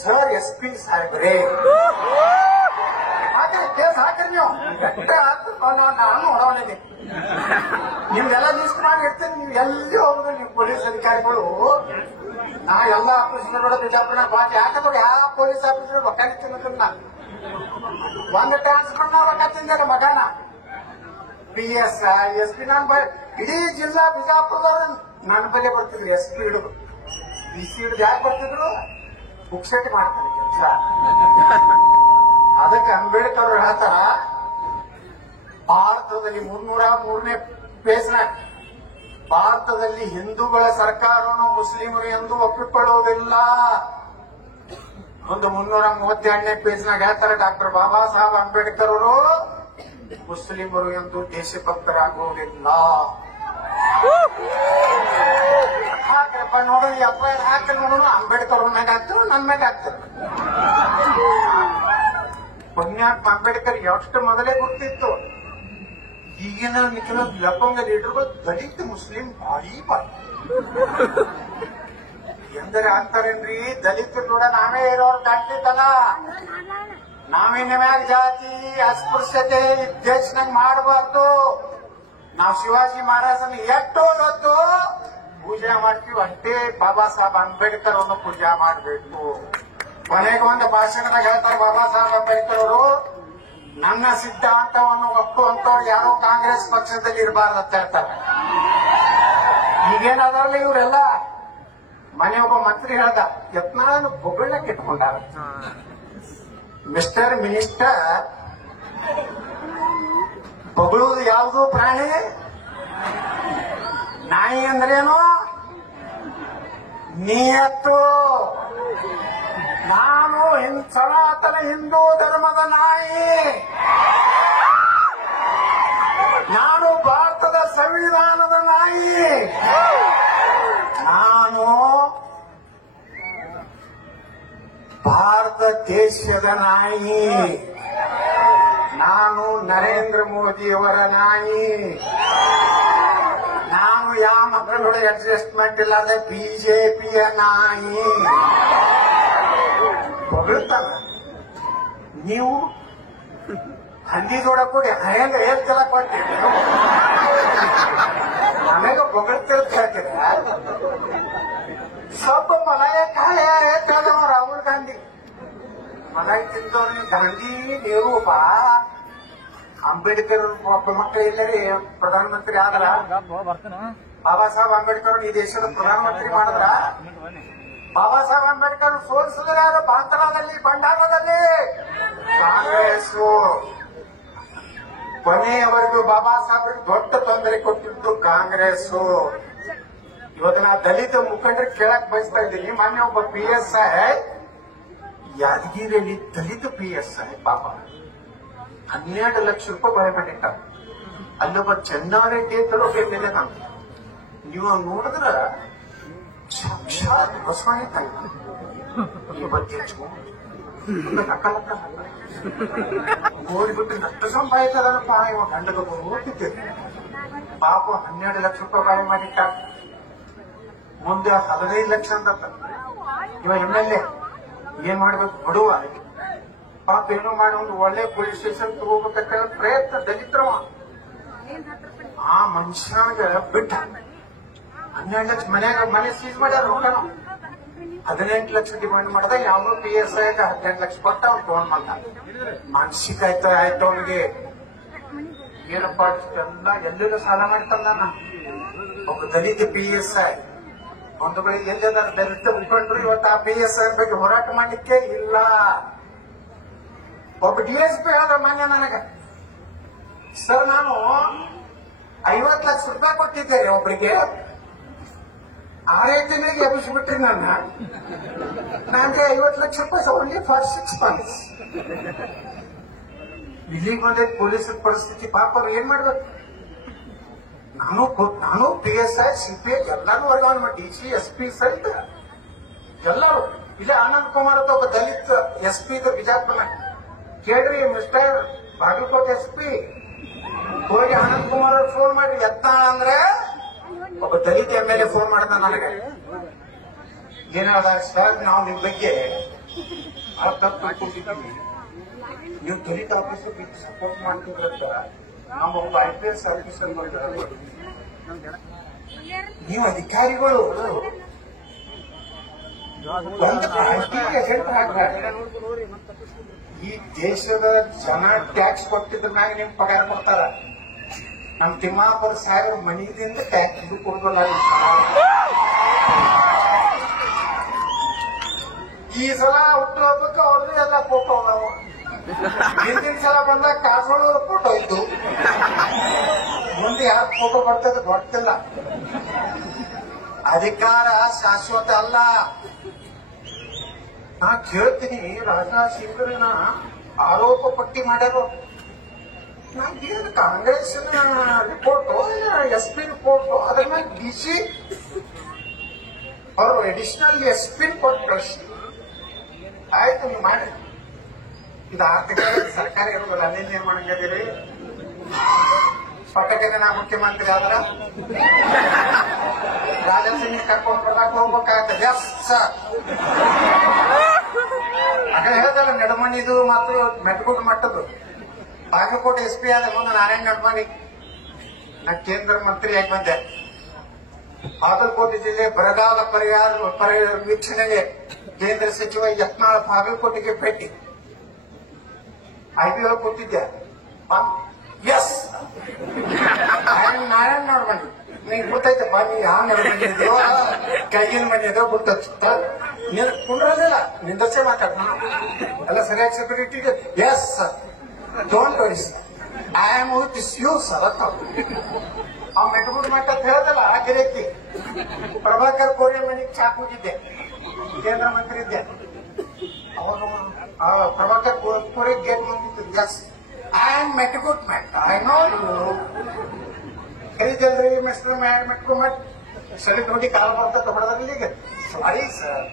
ಸರ್ SP ಸಾಹೇಬ್ರೆ ಕೇಸ್ ಹಾಕಿರಿ. ನೀವು ನಾನು ಹೊಡವಲಿದ್ದೀನಿ. ನಿಮ್ದೆಲ್ಲ ಲಿಸ್ಟ್ ಮಾಡಿ ಇರ್ತೀನಿ. ನೀವು ಎಲ್ಲಿ ಹೋಗುದು ನೀವು ಪೊಲೀಸ್ ಅಧಿಕಾರಿಗಳು. ನಾ ಎಲ್ಲ ಆಫೀಸರ್ಗಳು ಬಿಜಾಪುರ ಯಾಕಂದ್ರೆ ಯಾವ ಪೊಲೀಸ್ ಆಫೀಸರ್ ರೊಕ್ಕ ತಿನ್ನ ಒಂದು ಟ್ರಾನ್ಸ್ಫರ್ ರೊಕ್ಕ ತಿಂದ ಮಗನ PS SP ನಾನು ಇಡೀ ಜಿಲ್ಲಾ ಬಿಜಾಪುರದವ್ರು ನನ್ನ ಬಗ್ಗೆ ಬರ್ತಿದ್ರು. SP ಹಿಡಿದು PC ಹಿಡಿದು ಯಾಕೆ ಬರ್ತಿದ್ರು? ಪುಕ್ಷಟಿ ಮಾಡ್ತಾರೆ ಕೆಲಸ. ಅದಕ್ಕೆ ಅಂಬೇಡ್ಕರ್ ಹೇಳ್ತಾರ ಭಾರತದಲ್ಲಿ 303ನೇ ಪೇಜ್ನ ಭಾರತದಲ್ಲಿ ಹಿಂದೂಗಳ ಸರ್ಕಾರವನ್ನು ಮುಸ್ಲಿಮರು ಎಂದು ಒಪ್ಪಿಕೊಳ್ಳುವುದಿಲ್ಲ. ಒಂದು 332ನೇ ಪೇಜ್ನಾಗ ಹೇಳ್ತಾರೆ ಡಾಕ್ಟರ್ ಬಾಬಾ ಸಾಹೇಬ್ ಅಂಬೇಡ್ಕರ್ ಅವರು ಮುಸ್ಲಿಮರು ಎಂದು ದೇಶಭಕ್ತರಾಗುವುದಿಲ್ಲ. ಹಾಕ್ರಪ್ಪ ನೋಡು, FIR ಹಾಕಿ ನೋಡೋಣ. ಅಂಬೇಡ್ಕರ್ ಅವ್ರ ಮ್ಯಾಗ ಹಾಕ್ತಾರೆ, ನನ್ ಮ್ಯಾಗ ಹಾಕ್ತಾರೆ. ಪುಣ್ಯಾತ್ಮ ಅಂಬೇಡ್ಕರ್ ಎಷ್ಟು ಮೊದಲೇ ಗೊತ್ತಿತ್ತು. ಈಗಿನ ಲಪಂಗ ಲೀಡರ್ಗಳು ದಲಿತ ಮುಸ್ಲಿಂ ಭಾರಿ ಎಂದರೆ ಆಗ್ತಾರೇನ್ರಿ? ದಲಿತರು ಕೂಡ ನಾವೇ ಇರೋರು ದಾಟ್ತಿತ್ತಲ್ಲ. ನಾವಿನ ಮ್ಯಾಗ ಜಾತಿ ಅಸ್ಪೃಶ್ಯತೆ ದೇಶನಾಗ ಮಾಡಬಾರ್ದು. ನಾವು ಶಿವಾಜಿ ಮಹಾರಾಜನ ಎಷ್ಟೋ ಹೊತ್ತು ಪೂಜೆ ಮಾಡ್ತೀವಿ ಅಷ್ಟೇ ಬಾಬಾ ಸಾಹೇಬ್ ಅಂಬೇಡ್ಕರ್ ಅನ್ನು ಪೂಜೆ ಮಾಡಬೇಕು. ಕೊನೆಗೆ ಒಂದು ಭಾಷಣದಾಗ ಹೇಳ್ತಾರೆ ಬಾಬಾ ಸಾಹೇಬ್ ಅಂಬೇಡ್ಕರ್ ಅವರು, ನನ್ನ ಸಿದ್ಧಾಂತವನ್ನು ಒಪ್ಪುವಂತವ್ರು ಯಾರೋ ಕಾಂಗ್ರೆಸ್ ಪಕ್ಷದಲ್ಲಿ ಇರಬಾರ್ದು ಅಂತ ಹೇಳ್ತಾರೆ. ಈಗೇನಾದ್ರಲ್ಲ ಇವರೆಲ್ಲ ಮನೆ ಒಬ್ಬ ಮಂತ್ರಿ ಹೇಳ್ದ, ಯತ್ನಾಳನ್ನು ಬೊಗಳಕ್ಕೆ ಇಟ್ಕೊಂಡಾರ. ಮಿಸ್ಟರ್ ಮಿನಿಸ್ಟರ್, ಬೊಗಳುವುದು ಯಾವುದು ಪ್ರಾಣಿ? ನಾಯಿ ಅಂದ್ರೇನು? ನಿಯತ್ತು. ನಾನು ಸನಾತನ ಹಿಂದೂ ಧರ್ಮದ ನಾಯಿ. ನಾನು ಭಾರತದ ಸಂವಿಧಾನದ ನಾಯಿ. ನಾನು ಭಾರತ ದೇಶದ ನಾಯಿ. ನಾನು ನರೇಂದ್ರ ಮೋದಿಯವರ ನಾಯಿ. ನಾನು ಯಾವ ಮಕ್ಕಳು ಅಡ್ಜಸ್ಟ್ಮೆಂಟ್ ಇಲ್ಲದ ಬಿಜೆಪಿಯ ನಾಯಿ. ಹೊಗಳ್ತಾರ. ನೀವು ಹಂದಿ ನೋಡக்கூಡಿ ಹೆಂಗ ಹೇಳ್ತಿಲ್ಲ ಕೊಟ್ಟಿರಿ, ನಮಗೆ ಹೊಗಳ್ತಿರ್ತ ಹೇಳ್ತೀರ. ಸ್ವಲ್ಪ ಮಲಾಯ ಕಾಯ ರಾಹುಲ್ ಗಾಂಧಿ ಮಲಾಯಿ ತಿಂದವ್ರಿ ಗಾಂಧಿ ನೆಹರು ಅಂಬೇಡ್ಕರ್ ಒಬ್ಬ ಮಕ್ಕಳು ಎಲ್ಲರಿ ಪ್ರಧಾನಮಂತ್ರಿ ಆದ್ರ. ಬಾಬಾ ಸಾಹೇಬ್ ಅಂಬೇಡ್ಕರ್ ಈ ದೇಶದ ಪ್ರಧಾನಮಂತ್ರಿ ಮಾಡಿದ್ರ. ಬಾಬಾ ಸಾಹೇಬ್ ಅಂಬೇಡ್ಕರ್ ಸೋಲಿಸಿದ್ರೆ ಯಾರು? ಬಾಂತರಾದಲ್ಲಿ, ಭಂಡಾರದಲ್ಲಿ ಕಾಂಗ್ರೆಸ್. ಕೊನೆಯವರೆಗೂ ಬಾಬಾ ಸಾಹೇಬ್ರಿಗೆ ದೊಡ್ಡ ತೊಂದರೆ ಕೊಟ್ಟಿದ್ದು ಕಾಂಗ್ರೆಸ್. ಇವತ್ತು ನಾ ದಲಿತ ಮುಖಂಡರಿಗೆ ಕೇಳಕ್ ಬಯಸ್ತಾ ಇದ್ದೀನಿ. ಮೊನ್ನೆ ಒಬ್ಬ PSI ಯಾದಗಿರಿಯಲ್ಲಿ ದಲಿತ PSI ಪಾಪ 12 ಲಕ್ಷ ರೂಪಾಯಿ ಭಯ ಮಾಡಿಟ್ಟ. ಅಲ್ಲೊಬ್ಬ ಚೆನ್ನಾರೆಡ್ಡಿ ಅಂತಲೂ ಬೇಕಿಲ್ಲ. ನೀವು ನೋಡಿದ್ರ ಸಾಕ್ಷಾತ್ ಬಸವಣ್ಣ ತಾಯಿ ಈ ಬತ್ತಿ ಹಚ್ಕೊಂಡು ನೋಡ್ಬಿಟ್ಟು ನಷ್ಟ ಸಂಪಾದಿಸದನಪ್ಪ. ಇವಾಗ ಗಂಡಗ ಹೋಗ್ತಿದ್ದೇನೆ ಪಾಪ 12 ಲಕ್ಷ ರೂಪಾಯಿ ಬಾಯಿ ಮಾಡಿಟ್ಟ. ಮುಂದೆ 15 ಲಕ್ಷ ಅಂತ ಇವಾಗ MLA ಏನ್ ಮಾಡ್ಬೇಕು? ಬಡುವ ಪಾಪ ಏನೋ ಮಾಡಿ ಒಂದು ಒಳ್ಳೆ ಪೊಲೀಸ್ ಸ್ಟೇಷನ್ ತಗೋಬೇಕಂತ ಪ್ರಯತ್ನ ದಲಿತರವ. ಆ ಮನುಷ್ಯನಾಗ ಬಿಟ್ಟ 12 ಲಕ್ಷ ಮನೆ ಸೀಸ್ ಮಾಡ್ಯಾರ. ರೊಕ್ಕನ 18 ಲಕ್ಷ ಡಿಮಾಂಡ್ ಮಾಡಿದ. ಯಾವ್ದೋ PSI 18 ಲಕ್ಷ ಕೊಟ್ಟ ಅವ್ನು ಫೋನ್ ಮಾಡ್ದ. ಮಾನಸಿಕ ಆಯ್ತು ಅವನಿಗೆ. ಏನಪ್ಪ ಎಲ್ಲ ಎಲ್ಲರೂ ಸಾಲ ಮಾಡ್ತಾನ. ಒಬ್ಬ ದಲಿತ PSI ಒಂದು ಬಳಿ ಎಲ್ಲದಾರ ದಲಿತ ಮುಖಂಡರು ಇವತ್ತು ಆ PSI ಬಗ್ಗೆ ಹೋರಾಟ ಮಾಡ್ಲಿಕ್ಕೆ ಇಲ್ಲ. ಒಬ್ಬ DSP ಹೇಳ್ದ ಮಾನ್ಯ ನನಗ, ಸರ್ ನಾನು 50 ಲಕ್ಷ ರೂಪಾಯಿ ಕೊಟ್ಟಿದ್ದೆ ಒಬ್ಬರಿಗೆ, 6 ತಿಂಗಳಿಗೆ ಎಬ್ಬಿಸ್ಬಿಟ್ರಿ ನನ್ನ. ನನಗೆ 50 ಲಕ್ಷ ರೂಪಾಯಿ ಓನ್ಲಿ ಫಾರ್ 6 ಮಂತ್ಸ್. ಇಲ್ಲಿಗೆ ಬಂದೈತೆ ಪೊಲೀಸರ ಪರಿಸ್ಥಿತಿ. ಪಾಪ ಅವ್ರು ಏನ್ ಮಾಡ್ಬೇಕು? ನಾನು PSI CPI ಎಲ್ಲರೂ ವರ್ಗಾವಣೆ ಮಾಡಿ DC SP ಸಹಿತ ಎಲ್ಲರೂ. ಇಲ್ಲ ಆನಂದ್ ಕುಮಾರ್ ಅಂತ ಒಬ್ಬ ದಲಿತ SP ಬಿಜಾಪುರ ಕೇಳ್ರಿ, ಮಿಸ್ಟರ್ ಬಾಗಲಕೋಟೆ SP ಹೋಗಿ ಆನಂದ್ ಕುಮಾರ್ ಅವ್ರು ಫೋನ್ ಮಾಡಿ. ಎತ್ತ ಅಂದ್ರೆ ಒಬ್ಬ ದಲಿತ MLA ಫೋನ್ ಮಾಡಿದ ನನಗೆ. ಏನಾದ ಸರ್, ನಾವು ನಿಮ್ ಬಗ್ಗೆ ಬಹಳ ತಪ್ಪು ತಿಳ್ಕೊಂಡಿದ್ದೀವಿ. ನೀವು ದಲಿತ ಆಫೀಸರ್ ಸಪೋರ್ಟ್ ಮಾಡ್ತಿದ್ರಂತ. ನಾವು ಒಬ್ಬ IPS ಆಫೀಸರ್ ನೀವು ಅಧಿಕಾರಿಗಳು ಒಂದು ಏಜೆಂಟ್ ಹಾಕ್ತಾರೆ. ಈ ದೇಶದ ಜನ ಟ್ಯಾಕ್ಸ್ ಕೊಟ್ಟಿದ್ರ ಮ್ಯಾಗ ನಿಮ್ ಪಗಾರ ಕೊಡ್ತಾರ. ನಮ್ ತಿಮ್ಮಾಪುರ ಸಾಹೇಬ್ರ ಮನೆಯಿಂದ ಟ್ಯಾಕ್ಸ್ ಇದು ಕೊಡೋಲ್ಲ. ಈ ಸಲ ಹುಟ್ಟುಹಬ್ಬಕ್ಕೆ ಅವ್ರದ್ದು ಎಲ್ಲ ಫೋಟೋ ನಾವು. ಹಿಂದಿನ ಸಲ ಬಂದಾಗ ಕಾಸೋಳವ್ರ ಫೋಟೋ ಇದ್ದು, ಮುಂದೆ ಯಾರ ಫೋಟೋ ಬರ್ತದೆ ಗೊತ್ತಿಲ್ಲ. ಅಧಿಕಾರ ಶಾಶ್ವತ ಅಲ್ಲ. ನಾ ಕೇಳ್ತೀನಿ, ರಾಜನಾಥ್ ಸಿಂಗ್ರನ್ನ ಆರೋಪ ಪಟ್ಟಿ ಮಾಡ್ಯಾರ. ಏನು ಕಾಂಗ್ರೆಸ್ನ ರಿಪೋರ್ಟು SP ರಿಪೋರ್ಟು ಅದ್ರ ಮ್ಯಾಗ DC ಅವರು ಅಡಿಷನಲ್ SP ಕೊಟ್ಟು ಕಳಿಸಿ ಆಯ್ತು ನೀವು ಮಾಡಿ. ಇದು ಆರ್ಥಿಕ ಸರ್ಕಾರ ಇರೋದಿಲ್ಲ, ಅಲ್ಲಿಂದ ಏನ್ ಮಾಡಂಗಿದ್ದೀರಿ? ಸ್ವತಃ ನಾ ಮುಖ್ಯಮಂತ್ರಿ ಆದ್ರ ರಾಜಸಿಂಗ್ ಕರ್ಕೊಂಡು ಬರಕ್ ಹೋಗ್ಬೇಕಾಗ್ತದೆ. ಎಸ್ ಸರ್, ಆಗ ಹೇಳ್ದಲ್ಲ ನಡಮಣಿದು ಮತ್ತು ಮೆಟ್ಗುಡ್ ಮಟ್ಟದ್ದು. ಬಾಗಲಕೋಟೆ SP ಆದ ಮುಂದೆ ನಾರಾಯಣ ನಡ್ಮನಿ ನಾ ಕೇಂದ್ರ ಮಂತ್ರಿ ಆಗಿ ಬಂದೆ. ಬಾಗಲಕೋಟೆ ಜಿಲ್ಲೆ ಬರಗಾಲ ಪರಿಹಾರ ವೀಕ್ಷಣೆಗೆ ಕೇಂದ್ರ ಸಚಿವ ಯತ್ನಾಳ್ ಬಾಗಲಕೋಟೆಗೆ ಭೇಟಿ IBO ಕೊಟ್ಟಿದ್ದೆ. ಎಸ್ ನಾರಾಯಣ ನಡ್ಮನಿ ನೀನ್ ಗೊತ್ತೈತೆ ಬಾ, ನೀ ಯಾವ ನಡ್ಮನಿದ್ಯೋ ಕೈಗಿನ ಮನೆ ಇದ್ರೋ ಗೊತ್ತ ಕುಂಡ್ರದಿಲ್ಲ, ನಿಂದಸೆ ಮಾತಾಡ ಎಲ್ಲ ಸರಿಯಾಗಿ security. Yes sir, don't worry sir, I am with you sir ಅಂತ ಆ ಮೆಟ್ಗುಡ್ ಮಟ್ಟ ಅಂತ ಹೇಳ್ದಲ್ಲ ಆ ಗಿರಕಿ ಪ್ರಭಾಕರ್ ಕೋರೆ ಮನೆಗೆ ಚಾಕ್ ಹೋಗಿದ್ದೆ, ಕೇಂದ್ರ ಮಂತ್ರಿ ಇದ್ದೆ. ಅವಾಗ ಪ್ರಭಾಕರ್ ಕೋರೆ ಗೇಟ್ ಮುಂದಿತ್ತು. Yes I am Metgud Mutt, I know you ಕರೀತಲ್ರಿ ಮಿಸ್ಟರ್ ಮೆಟ್ಗುಡ್ ಮಟ್. ಸರಿ ನೋಡಿ ಕಾಲ ಬರ್ತದೆ ಹೊಡೆದ್ರಲ್ಲಿ. ಈಗ ಸಾರಿ ಸರ್,